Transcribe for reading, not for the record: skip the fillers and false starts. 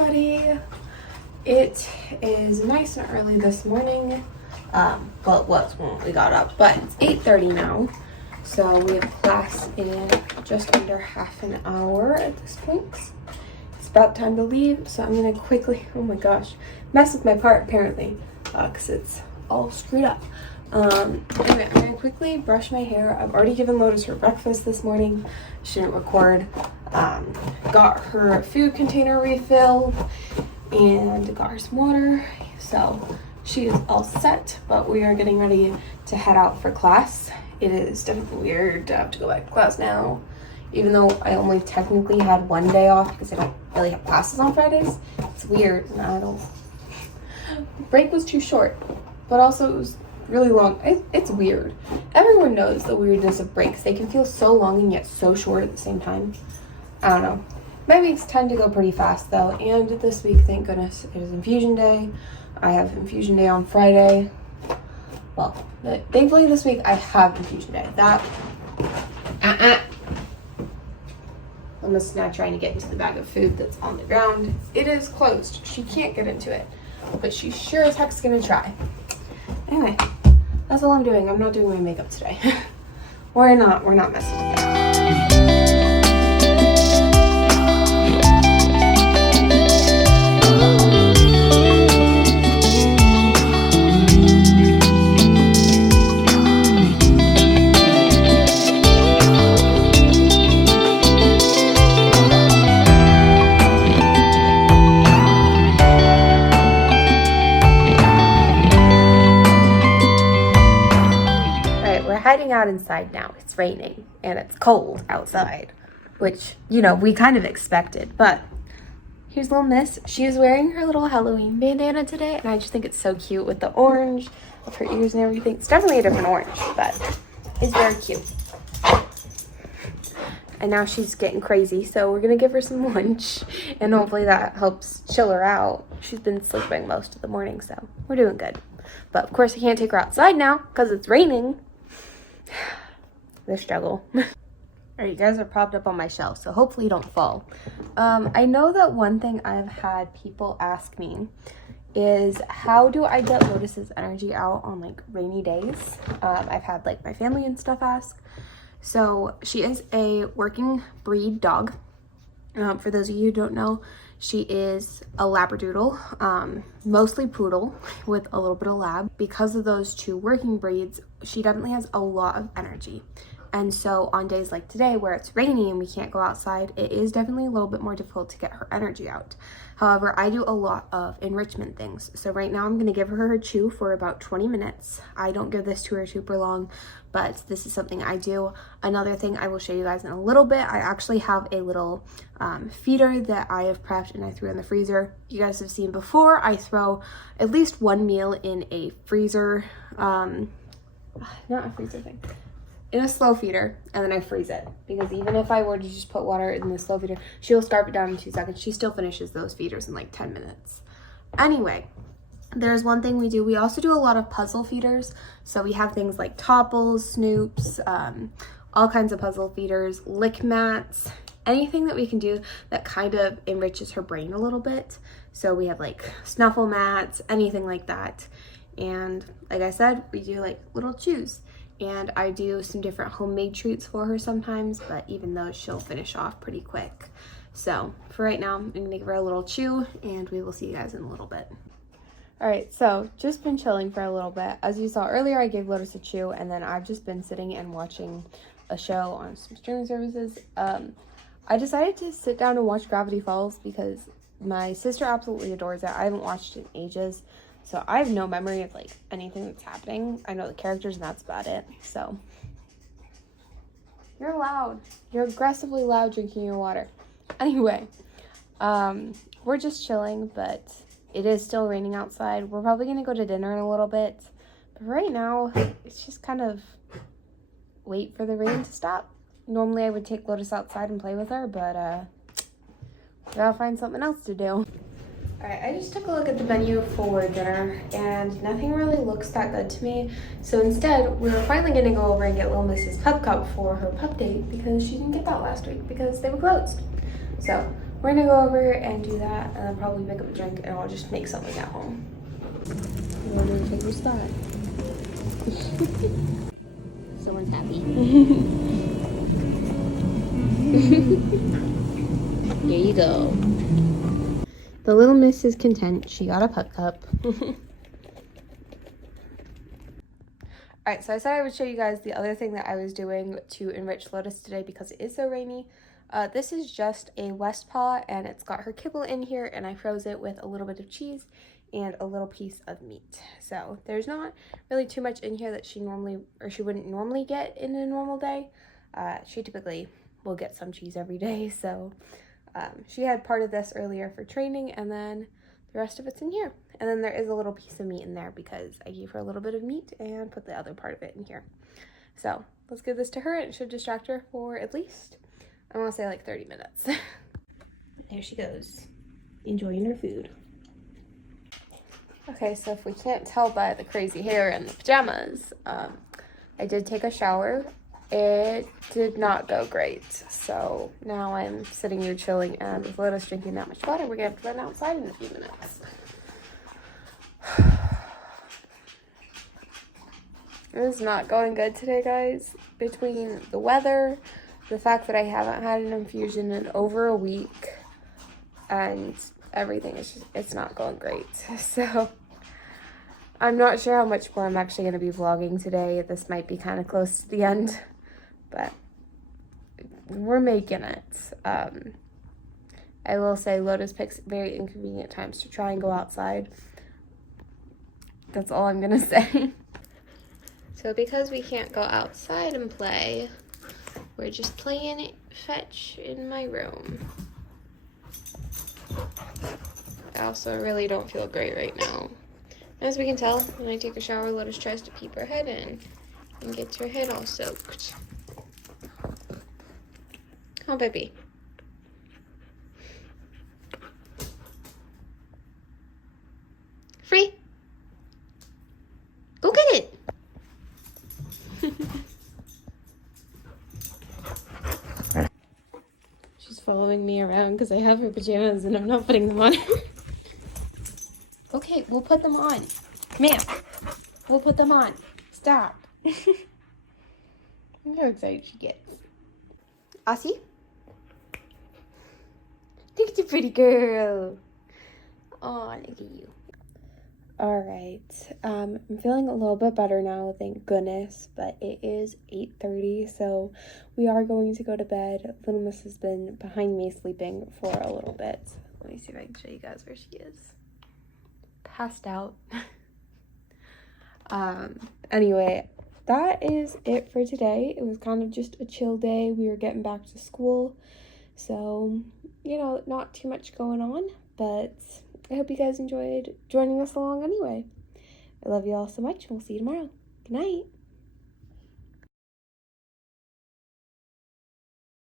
everybody. It is nice and early this morning. Well, it was when we got up, but it's 8:30 now. So we have class in just under half an hour at this point. It's about time to leave, so I'm gonna quickly, oh my gosh, mess with my part apparently, because it's all screwed up. Anyway, I'm gonna quickly brush my hair. I've already given Lotus her breakfast this morning. She didn't record. Got her food container refilled and got her some water. So she is all set, but we are getting ready to head out for class. It is definitely weird to have to go back to class now, even though I only technically had one day off because I don't really have classes on Fridays. It's weird, and I don't. Break was too short, but also it was really long. It's weird. Everyone knows the weirdness of breaks. They can feel so long and yet so short at the same time. I don't know. My weeks tend to go pretty fast though, and this week, thank goodness, it is infusion day. I have infusion day on Friday. Well, thankfully this week I have infusion day. I'm a snack trying to get into the bag of food that's on the ground. It is closed. She can't get into it, but she sure as heck's gonna try. Anyway, that's all I'm doing. I'm not doing my makeup today. We're not messing with it. Heading out inside now. It's raining and it's cold outside, which, you know, we kind of expected. But here's little miss. She is wearing her little Halloween bandana today, and I just think it's so cute with the orange of her ears and everything. It's definitely a different orange, but it's very cute. And now she's getting crazy, so we're gonna give her some lunch, and hopefully that helps chill her out. She's been sleeping most of the morning, so we're doing good. But of course I can't take her outside now because it's raining. The struggle. All right, you guys are propped up on my shelf, so hopefully you don't fall. I know that one thing I've had people ask me is, how do I get Lotus's energy out on like rainy days? I've had like my family and stuff ask. So she is a working breed dog. For those of you who don't know, she is a Labradoodle, mostly poodle with a little bit of lab. Because of those two working breeds, she definitely has a lot of energy. And so on days like today where it's rainy and we can't go outside, it is definitely a little bit more difficult to get her energy out. However, I do a lot of enrichment things. So right now I'm going to give her chew for about 20 minutes. I don't give this to her super long, but this is something I do. Another thing I will show you guys in a little bit, I actually have a little feeder that I have prepped and I threw in the freezer. You guys have seen before, I throw at least one meal in a freezer, not a freezer thing, in a slow feeder, and then I freeze it, because even if I were to just put water in the slow feeder, she'll scarf it down in 2 seconds. She still finishes those feeders in like 10 minutes. Anyway, there's one thing we do. We also do a lot of puzzle feeders. So we have things like topples, snoops, all kinds of puzzle feeders, lick mats, anything that we can do that kind of enriches her brain a little bit. So we have like snuffle mats, anything like that. And like I said, we do like little chews. And I do some different homemade treats for her sometimes, but even those she'll finish off pretty quick. So for right now, I'm gonna give her a little chew, and we will see you guys in a little bit. All right, so just been chilling for a little bit. As you saw earlier, I gave Lotus a chew, and then I've just been sitting and watching a show on some streaming services. I decided to sit down and watch Gravity Falls because my sister absolutely adores it. I haven't watched it in ages. So I have no memory of like anything that's happening. I know the characters and that's about it. So you're loud. You're aggressively loud drinking your water. Anyway, we're just chilling, but it is still raining outside. We're probably gonna go to dinner in a little bit. But right now, it's just kind of wait for the rain to stop. Normally I would take Lotus outside and play with her, but we gotta find something else to do. Alright, I just took a look at the menu for dinner and nothing really looks that good to me. So instead, we're finally going to go over and get little Mrs. Pup Cup for her pup date because she didn't get that last week because they were closed. So we're gonna go over and do that, and then probably pick up a drink, and I'll just make something at home. We're gonna take your spot. Someone's happy. There you go. The little miss is content. She got a putt cup. Alright, so I said I would show you guys the other thing that I was doing to enrich Lotus today because it is so rainy. This is just a West Paw, and it's got her kibble in here, and I froze it with a little bit of cheese and a little piece of meat. So there's not really too much in here that she wouldn't normally get in a normal day. She typically will get some cheese every day, so she had part of this earlier for training, and then the rest of it's in here. And then there is a little piece of meat in there because I gave her a little bit of meat and put the other part of it in here. So let's give this to her, and it should distract her for at least, I want to say like 30 minutes. There she goes, enjoying her food. Okay, so if we can't tell by the crazy hair and the pajamas, I did take a shower. It did not go great, so now I'm sitting here chilling, and with Lotus drinking that much water, we're gonna have to run outside in a few minutes. It is not going good today, guys. Between the weather, the fact that I haven't had an infusion in over a week, and everything is just, it's not going great. So I'm not sure how much more I'm actually going to be vlogging today. This might be kind of close to the end, but we're making it. I will say Lotus picks very inconvenient times to try and go outside. That's all I'm going to say. So because we can't go outside and play, we're just playing fetch in my room. I also really don't feel great right now. As we can tell, when I take a shower, Lotus tries to peep her head in and gets her head all soaked. Oh, baby. Free. Go get it. She's following me around because I have her pajamas and I'm not putting them on. Okay, we'll put them on. Ma'am, we'll put them on. Stop. Look how excited she gets. Aussie? Look at the pretty girl. Oh, look at you. Alright, I'm feeling a little bit better now, thank goodness, but it is 8:30, so we are going to go to bed. Little Miss has been behind me sleeping for a little bit. Let me see if I can show you guys where she is. Passed out. Anyway, that is it for today. It was kind of just a chill day. We were getting back to school, so, you know, not too much going on, but I hope you guys enjoyed joining us along anyway. I love you all so much, and we'll see you tomorrow. Good night.